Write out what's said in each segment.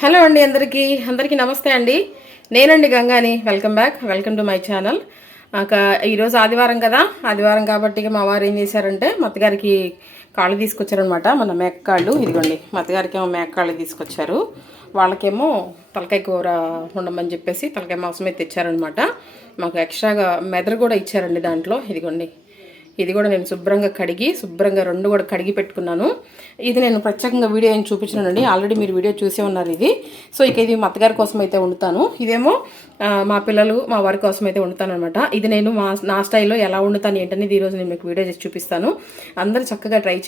Hello అండి, అందరికీ నమస్తే అండి. నేనండి Gangani. Welcome to my channel. ఈరోజు ఆదివారం కదా, ఆదివారం కాబట్టి మా వారు ఏం చేశారంటే మా అత్తగారికి కాళ్ళు తీసుకొచ్చారనమాట. మన మేకకాళ్ళు ఇదిగోండి, మా అత్తగారికి ఏమో మేకకాళ్ళు తీసుకొచ్చారు, వాళ్ళకేమో తలకాయ కూర ఉండమని చెప్పేసి తలకాయ మాంసం అయితే తెచ్చారనమాట. మాకు ఎక్స్ట్రాగా మెదడు కూడా ఇచ్చారండి దాంట్లో. ఇదిగోండి, ఇది కూడా నేను శుభ్రంగా రెండు కూడా కడిగి పెట్టుకున్నాను. ఇది నేను ప్రత్యేకంగా వీడియో ఏం చూపించానండి, ఆల్రెడీ మీరు వీడియో చూసే ఉన్నారు ఇది. సో ఇక ఇది మా అత్తగారి కోసం అయితే వండుతాను, ఇదేమో మా పిల్లలు మా వారి కోసం అయితే వండుతాను అనమాట. ఇది నేను నా స్టైల్లో ఎలా వండుతాను ఏంటనేది ఈరోజు నేను మీకు వీడియో చేసి చూపిస్తాను. అందరూ చక్కగా ట్రై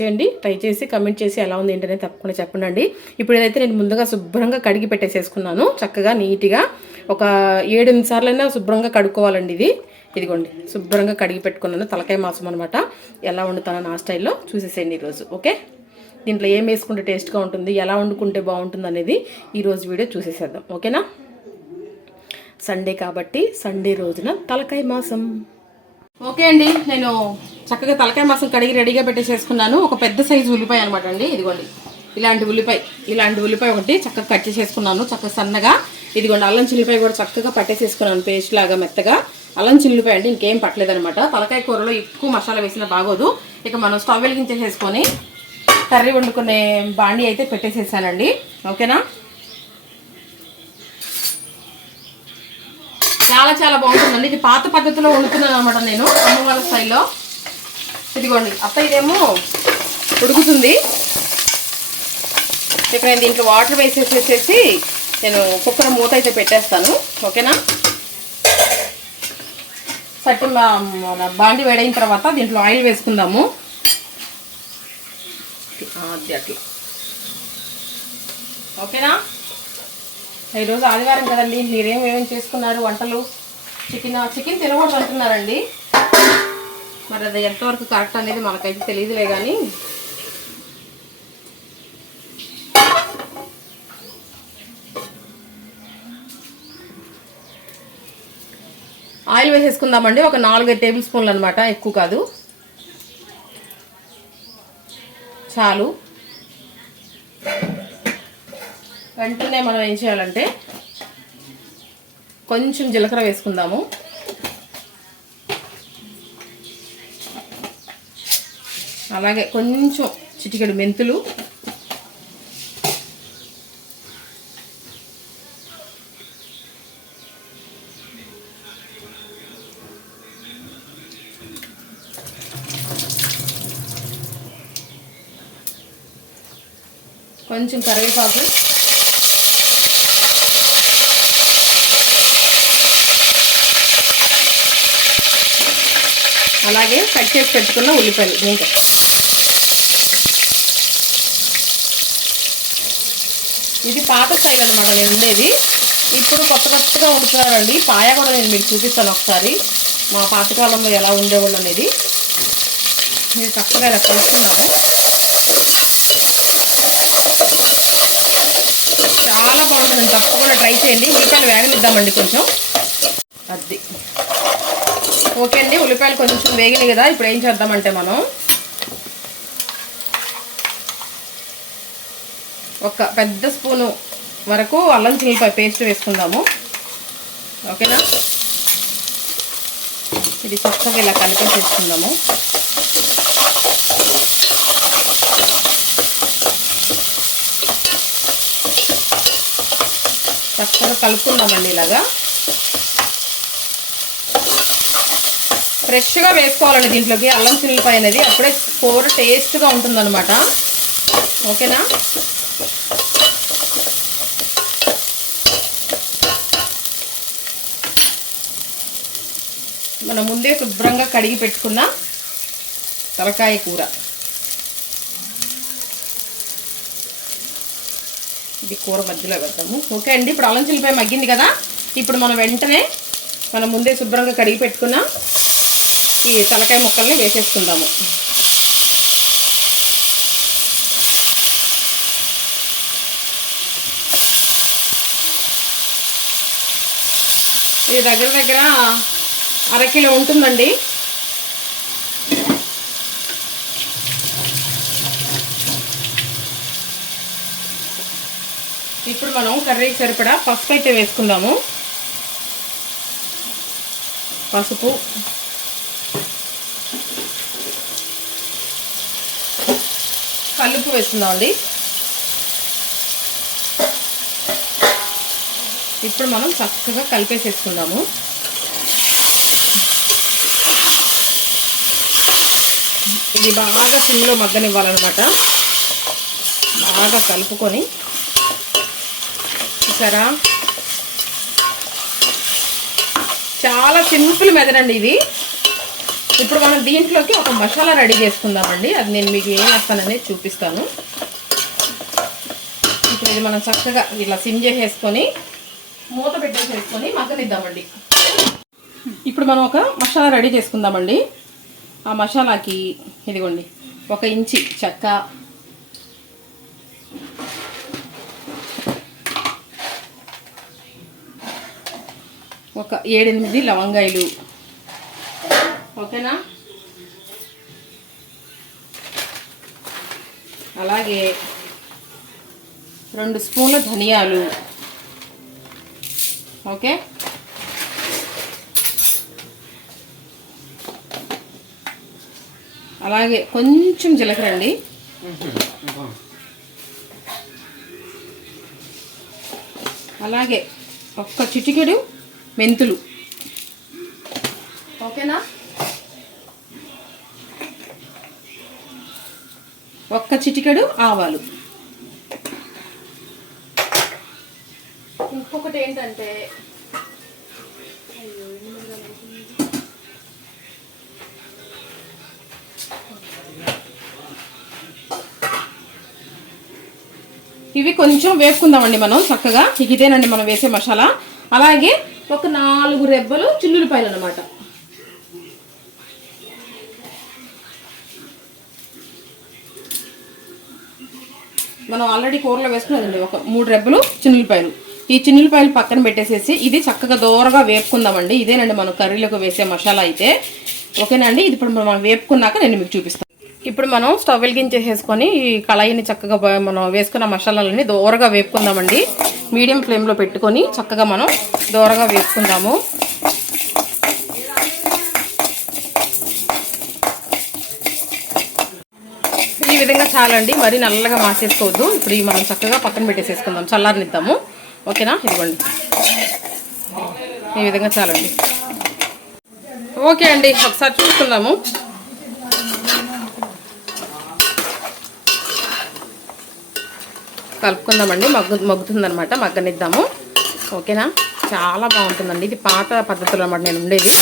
చేసి కమెంట్ చేసి ఎలా ఉంది ఏంటనేది తప్పకుండా చెప్పండి. ఇప్పుడు ఏదైతే నేను ముందుగా శుభ్రంగా కడిగి పెట్టేసేసుకున్నాను, చక్కగా నీట్గా ఒక 7 సార్లైనా శుభ్రంగా కడుక్కోవాలండి. ఇదిగోండి, శుభ్రంగా కడిగి పెట్టుకున్నాను తలకాయ మాంసం అనమాట. ఎలా వండుతానో నా స్టైల్లో చూసేసేయండి ఈరోజు. ఓకే, దీంట్లో ఏం వేసుకుంటే టేస్ట్గా ఉంటుంది, ఎలా వండుకుంటే బాగుంటుంది అనేది ఈరోజు వీడియో చూసేసేద్దాం. ఓకేనా? సండే కాబట్టి సండే రోజున తలకాయ మాంసం. ఓకే అండి, నేను చక్కగా తలకాయ మాంసం కడిగి రెడీగా పెట్టేసేసుకున్నాను. ఒక పెద్ద సైజు ఉల్లిపాయ అనమాట అండి. ఇదిగోండి, ఇలాంటి ఉల్లిపాయ ఒకటి చక్కగా కట్ చేసేసుకున్నాను, చక్కగా సన్నగా. ఇదిగోండి, అల్లం చిల్లిపాయ కూడా చక్కగా పట్టేసేసుకున్నాను, పేస్ట్ లాగా మెత్తగా. అల్లం చిల్లిపాయ అండి, ఇంకేం పట్టలేదనమాట. తలకాయ కూరలో ఎక్కువ మసాలా వేసినా బాగోదు. ఇక మనం స్టవ్ వెలిగించేసేసుకొని కర్రీ వండుకునే బాండి అయితే పెట్టేసేసానండి. ఓకేనా? చాలా బాగుంటుందండి. ఇది పాత పద్ధతిలో వండుతున్నాను అనమాట నేను, అమ్మ వాళ్ళ స్టైల్లో. ఇదిగోండి, ఇదేమో ఉడుకుతుంది. ఇక నేను దీంట్లో వాటర్ వేసేసేసి నేను కుక్కర్ మూత అయితే పెట్టేస్తాను. ఓకేనా? మన బాండి వేడైన తర్వాత దీంట్లో ఆయిల్ వేసుకుందాము. అట్లా. ఓకేనా? ఈరోజు ఆదివారం కదండి, మీరేమేమి చేసుకున్నారు వంటలు? చికెన్ తినకూడదు అంటున్నారండి, మరి అది ఎంతవరకు కరెక్ట్ అనేది మనకైతే తెలియదులే. కానీ ఆయిల్ వేసేసుకుందామండి, ఒక 4-5 టేబుల్ స్పూన్లు అనమాట, ఎక్కువ కాదు, చాలు. వెంటనే మనం ఏం చేయాలంటే కొంచెం జీలకర్ర వేసుకుందాము. అలాగే కొంచెం చిటికెడు మెంతులు, కొంచెం కరివేపాకు, అలాగే కట్ చేసి పెట్టుకున్న ఉల్లిపాయలు. ఇది పాత స్టైల్ అనమాట నేను ఉండేది. ఇప్పుడు కొత్తగా వండుతున్నారండి. పాయ కూడా నేను మీకు చూపిస్తాను ఒకసారి, మా పాతకాలంలో ఎలా ఉండేవాళ్ళు అనేది. మీరు చక్కగా ఇలా కలుపుకున్నాము. చాలా బాగుంటుందండి, తప్పకుండా ట్రై చేయండి. ఉల్లిపాయలు వేగనిద్దామండి కొంచెం. అది ఓకే అండి, ఉల్లిపాయలు కొంచెం వేగినాయి కదా. ఇప్పుడు ఏం చేద్దామంటే మనం ఒక పెద్ద స్పూను వరకు అల్లం చిల్లిపాయ పేస్ట్ వేసుకుందాము. ఓకేనా? ఇది చక్కగా ఇలా కలిపేసేసుకుందాము. చక్కగా కలుపుకుందామండి. ఇలాగా ఫ్రెష్గా వేసుకోవాలండి దీంట్లోకి అల్లం చిల్లిపాయ అనేది, అప్పుడే కూర టేస్ట్గా ఉంటుందన్నమాట. ఓకేనా? మనం ముందే శుభ్రంగా కడిగి పెట్టుకున్న తలకాయ కూర, ఇది కూర మధ్యలో పెడతాము. ఓకే అండి, ఇప్పుడు అల్లం చిల్లిపాయ మగ్గింది కదా. ఇప్పుడు మనం వెంటనే ముందే శుభ్రంగా కడిగి పెట్టుకున్న ఈ తలకాయ ముక్కల్ని వేసేసుకుందాము. ఇది దగ్గర 1/2 కిలో ఉంటుందండి. ఇప్పుడు మనం కర్రీకి సరిపడా పసుపు అయితే వేసుకుందాము. పసుపు, కల్లుప్పు వేసుకుందామండి. ఇప్పుడు మనం చక్కగా కలిపేసేసుకుందాము. ఇది బాగా సిమ్లో మగ్గనివ్వాలన్నమాట. బాగా కలుపుకొని చూసారా, చాలా సింపుల్ మెథడ్ అండి ఇది. ఇప్పుడు మనం దీంట్లోకి ఒక మసాలా రెడీ చేసుకుందామండి. అది నేను మీకు ఏం వేస్తాననేది చూపిస్తాను. ఇప్పుడు ఇది మనం చక్కగా ఇలా సిమ్ చేసేసుకొని మూత పెట్టేసేసుకొని మగ్గనిద్దామండి. ఇప్పుడు మనం ఒక మసాలా రెడీ చేసుకుందామండి. ఆ మసాలాకి ఇదిగోండి 1 ఇంచి చెక్క, ఒక 7-8 లవంగాయలు, ఓకేనా. అలాగే 2 స్పూన్ల ధనియాలు, ఓకే. అలాగే కొంచెం జీలకర్ర అండి. అలాగే 1 చిటికెడు మెంతులు, ఓకేనా. 1 చిటికెడు ఆవాలు. ఇంకొకటి ఏంటంటే ఇవి కొంచెం వేపుకుందామండి మనం చక్కగా. ఇదేనండి మనం వేసే మసాలా. అలాగే ఒక 4 రెబ్బలు చిల్లుల్లిపాయలు అన్నమాట. మనం ఆల్రెడీ కూరలో వేసుకున్నదండి. ఒక 3 రెబ్బలు చిన్నులపాయలు. ఈ చిన్నులపాయలు పక్కన పెట్టేసేసి ఇది చక్కగా దూరగా వేపుకుందామండి. ఇదేనండి మనం కర్రీలోకి వేసే మసాలా అయితే, ఓకేనండి. ఇది ఇప్పుడు మనం వేపుకున్నాక నేను మీకు చూపిస్తాను. ఇప్పుడు మనం స్టవ్ వెలిగించేసేసుకొని ఈ కళాయిని చక్కగా మనం వేసుకున్న మసాలాలని దూరగా వేపుకుందామండి. మీడియం ఫ్లేమ్లో పెట్టుకొని చక్కగా మనం దూరగా వేపుకుందాము. ఈ విధంగా చాలండి, మరీ నల్లగా మార్చేసుకోవద్దు. ఇప్పుడు ఇవి మనం చక్కగా పక్కన పెట్టేసేసుకుందాం, చల్లారనిద్దాము, ఓకేనా. ఇదిగోండి ఈ విధంగా చాలండి. ఓకే అండి, ఒకసారి చూసుకుందాము. కలుపుకుందామండి. మగ్గుతుందనమాట, మగ్గనిద్దాము, ఓకేనా. చాలా బాగుంటుందండి. ఇది పాత పద్ధతులు అన్నమాట నేను ఉండేది.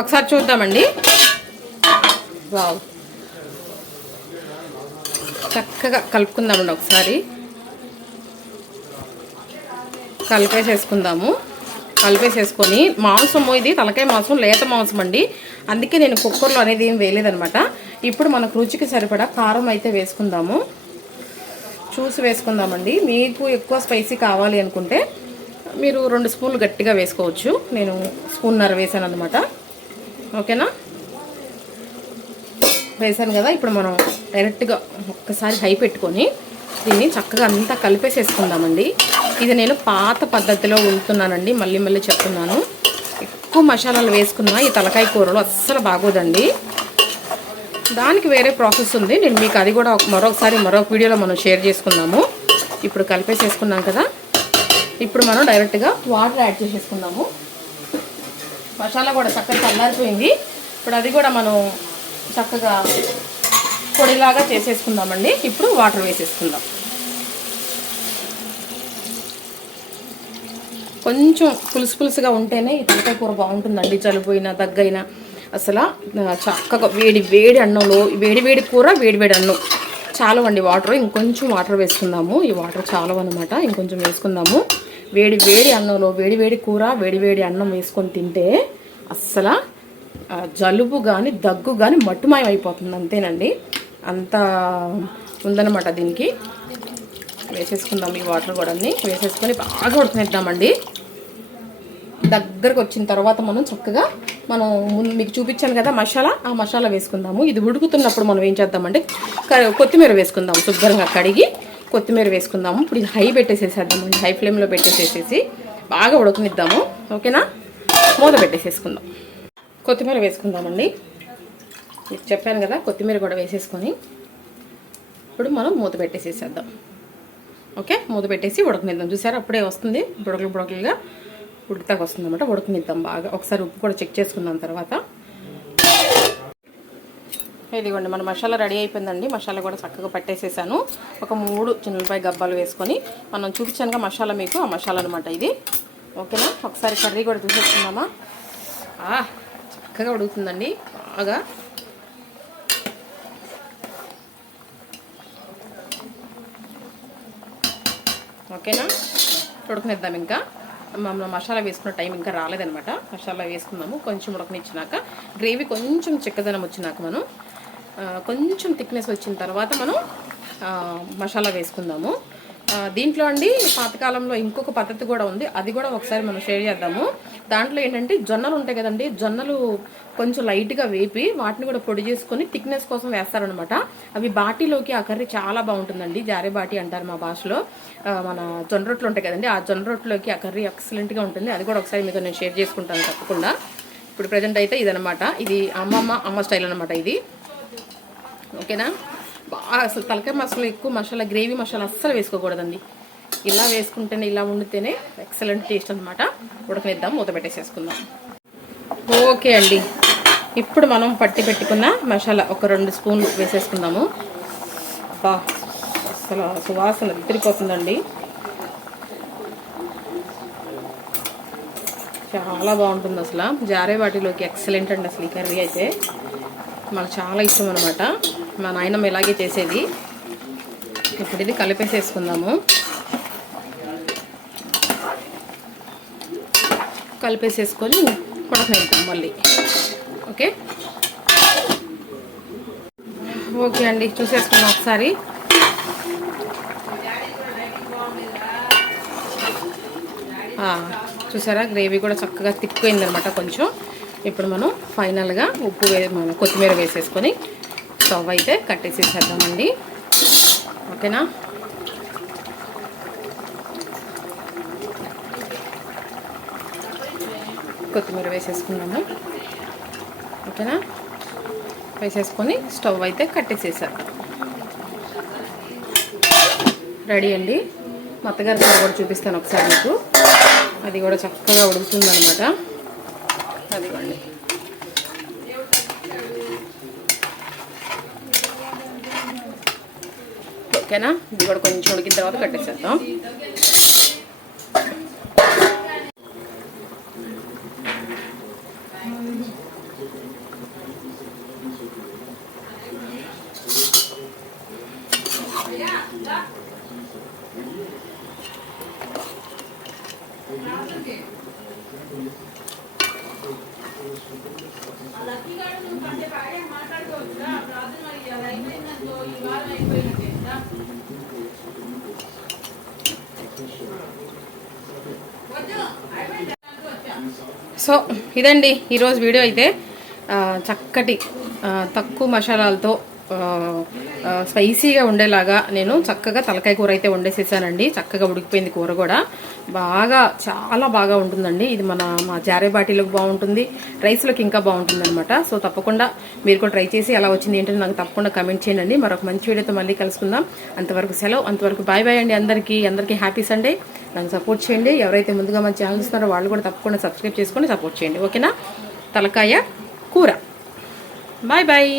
ఒకసారి చూద్దామండి. వావ్, చక్కగా కలుపుకుందామండి. ఒకసారి కలిపేసేసుకుందాము. కలిపేసేసుకొని మాంసము, ఇది తలకాయ మాంసం, లేత మాంసం అండి. అందుకే నేను కుక్కర్లో అనేది ఏం వేయలేదనమాట. ఇప్పుడు మనకు రుచికి సరిపడా కారం అయితే వేసుకుందాము. చూసి వేసుకుందామండి. మీకు ఎక్కువ స్పైసీ కావాలి అనుకుంటే మీరు 2 స్పూన్లు గట్టిగా వేసుకోవచ్చు. నేను 1.5 స్పూన్ వేసాను అనమాట, ఓకేనా. వేసాను కదా. ఇప్పుడు మనం డైరెక్ట్గా ఒక్కసారి హై పెట్టుకొని దీన్ని చక్కగా అంతా కలిపేసేసుకుందామండి. ఇది నేను పాత పద్ధతిలో ఉంటున్నానండి, మళ్ళీ మళ్ళీ చెప్తున్నాను. ఎక్కువ మసాలాలు వేసుకున్నా ఈ తలకాయ కూరలో అస్సలు బాగోదండి. దానికి వేరే ప్రాసెస్ ఉంది, నేను మీకు అది కూడా మరొక వీడియోలో మనం షేర్ చేసుకుందాము. ఇప్పుడు కలిపేసేసుకున్నాం కదా. ఇప్పుడు మనం డైరెక్ట్గా వాటర్ యాడ్ చేసేసుకుందాము. మసాలా కూడా చక్కగా చల్లారిపోయింది. ఇప్పుడు అది కూడా మనం చక్కగా పొడిలాగా చేసేసుకుందామండి. ఇప్పుడు వాటర్ వేసేసుకుందాం. కొంచెం పులుసుగా ఉంటేనే ఈ తలకాయ కూర బాగుంటుందండి. జలుబైనా దగ్గైనా అసలు చక్కగా వేడి అన్నంలో వేడి కూర వేడి అన్నం చాలవండి. వాటర్ ఇంకొంచెం వాటర్ వేసుకుందాము. ఈ వాటర్ చాలు అనమాట, ఇంకొంచెం వేసుకుందాము. వేడి అన్నంలో వేడి కూర వేడి అన్నం వేసుకొని తింటే అస్సలు జలుబు కానీ దగ్గు కానీ మట్టుమాయం అయిపోతుంది. అంతేనండి, అంత ఉందన్నమాట. దీనికి వేసేసుకుందాం. ఈ వాటర్ కూడా వేసేసుకొని బాగా ఉడకనిద్దామండి. దగ్గరకు వచ్చిన తర్వాత మనం చక్కగా మనం ముందు మీకు చూపించాను కదా మసాలా, ఆ మసాలా వేసుకుందాము. ఇది ఉడుకుతున్నప్పుడు మనం ఏం చేద్దామంటే కొత్తిమీర వేసుకుందాము. శుభ్రంగా కడిగి కొత్తిమీర వేసుకుందాము. ఇప్పుడు ఇది హై పెట్టేసేసేద్దామండి. హై ఫ్లేమ్లో పెట్టేసేసి బాగా ఉడకనిద్దాము. ఓకేనా, మూత పెట్టేసేసుకుందాం. కొత్తిమీర వేసుకుందామండి. మీకు చెప్పాను కదా, కొత్తిమీర కూడా వేసేసుకొని ఇప్పుడు మనం మూత పెట్టేసేసేద్దాం. ఓకే, మూత పెట్టేసి ఉడకనిద్దాం. చూసారా, అప్పుడే వస్తుంది బుడకలుగా ఉడకతాకు వస్తుంది అనమాట. ఉడకనిద్దాం బాగా. ఒకసారి ఉప్పు కూడా చెక్ చేసుకుందాం తర్వాత. ఇదిగోండి మన మసాలా రెడీ అయిపోయిందండి. మసాలా కూడా చక్కగా పట్టేసేసాను. ఒక 3 చిన్నపాయ గబ్బాలు వేసుకొని మనం చూపించానుగా మసాలా మీకు, ఆ మసాలా అనమాట ఇది. ఓకేనా, ఒకసారి కర్రీ కూడా చూసేసుకుందామా. చక్కగా ఉడుకుతుందండి బాగా. ఓకేనా, ఉడకనిద్దాం. ఇంకా మనం మసాలా వేసుకున్న టైం ఇంకా రాలేదనమాట. మసాలా వేసుకుందాము. కొంచెం ఉడకనిచ్చినాక గ్రేవీ కొంచెం చిక్కదనం వచ్చినాక మనం కొంచెం థిక్నెస్ వచ్చిన తర్వాత మనం మసాలా వేసుకుందాము. దీంట్లో అండి పాతకాలంలో ఇంకొక పద్ధతి కూడా ఉంది, అది కూడా ఒకసారి మనం షేర్ చేద్దాము. దాంట్లో ఏంటంటే జొన్నలు ఉంటాయి కదండి, జొన్నలు కొంచెం లైట్గా వేపి వాటిని కూడా పొడి చేసుకొని థిక్నెస్ కోసం వేస్తారనమాట. అవి బాటీలోకి ఆ కర్రీ చాలా బాగుంటుందండి. జారే బాటీ అంటారు మా భాషలో. మన జొన్న రొట్టెలు ఉంటాయి కదండి, ఆ జొన్న రొట్టెలోకి ఆ కర్రీ ఎక్సలెంట్గా ఉంటుంది. అది కూడా ఒకసారి మీతో నేను షేర్ చేసుకుంటాను తప్పకుండా. ఇప్పుడు ప్రజెంట్ అయితే ఇదనమాట. ఇది అమ్మ స్టైల్ అనమాట ఇది. ఓకేనా, బాగా అసలు తలకాయ మసాలా ఎక్కువ మసాలా, గ్రేవీ మసాలా అస్సలు వేసుకోకూడదండి. ఇలా వేసుకుంటేనే, ఇలా వండితేనే ఎక్సలెంట్ టేస్ట్ అనమాట. ఉడకనిద్దాం, మూత పెట్టేసేసుకుందాం. ఓకే అండి, ఇప్పుడు మనం పట్టి పెట్టుకున్న మసాలా ఒక 2 స్పూన్లు వేసేసుకుందాము. అబ్బా అసలు సువాసన తిరిగిపోతుందండి. చాలా బాగుంటుంది అసలు. జారే వాటిలోకి ఎక్సలెంట్ అండి అసలు ఈ కర్రీ అయితే. మాకు చాలా ఇష్టం అనమాట. మా నాయనమ్మ ఇలాగే చేసేది. ఇప్పుడు ఇది కలిపేసేసుకుందాము. కలిపేసేసుకొని ఉడకనిద్దాం మళ్ళీ. ఓకే ఓకే అండి, చూసేసుకున్నాం ఒకసారి. చూసారా, గ్రేవీ కూడా చక్కగా తిక్కుపోయింది అనమాట కొంచెం. ఇప్పుడు మనం ఫైనల్గా ఉప్పు మన కొత్తిమీర వేసేసుకొని స్టవ్ అయితే కట్టేసేసేద్దామండి. ఓకేనా, కొత్తిమీర వేసేసుకున్నాము. ఓకేనా, వేసేసుకొని స్టవ్ అయితే కట్టేసేసేద్దాం. రెడీ అండి. మా అత్తగారి కూర కూడా చూపిస్తాను ఒకసారి మీకు. అది కూడా చక్కగా ఉడుకుతుందనమాట. అదిగోండి. ఓకేనా, ఇది కూడా కొంచెం ఉడికిన తర్వాత కట్టేసేద్దాం. సో ఇదండి ఈరోజు వీడియో అయితే. చక్కటి తక్కువ మసాలాలతో స్పైసీగా ఉండేలాగా నేను చక్కగా తలకాయ కూర అయితే వండేసేసానండి. చక్కగా ఉడికిపోయింది కూర కూడా. బాగా చాలా బాగా ఉంటుందండి ఇది. మా జారే బాటీలోకి బాగుంటుంది, రైస్లోకి ఇంకా బాగుంటుంది అనమాట. సో తప్పకుండా మీరు కూడా ట్రై చేసి ఎలా వచ్చింది ఏంటంటే నాకు తప్పకుండా కమెంట్ చేయండి. మరొక మంచి వీడియోతో మళ్ళీ కలుసుకుందాం. అంతవరకు సెలవు, అంతవరకు బాయ్ బాయ్ అండి. అందరికీ హ్యాపీ సండే. నన్ను సపోర్ట్ చేయండి. ఎవరైతే ముందుగా మన ఛానల్ ఇస్తున్నారో వాళ్ళు కూడా తప్పకుండా సబ్స్క్రైబ్ చేసుకొని సపోర్ట్ చేయండి. ఓకేనా, తలకాయ కూర. Bye bye.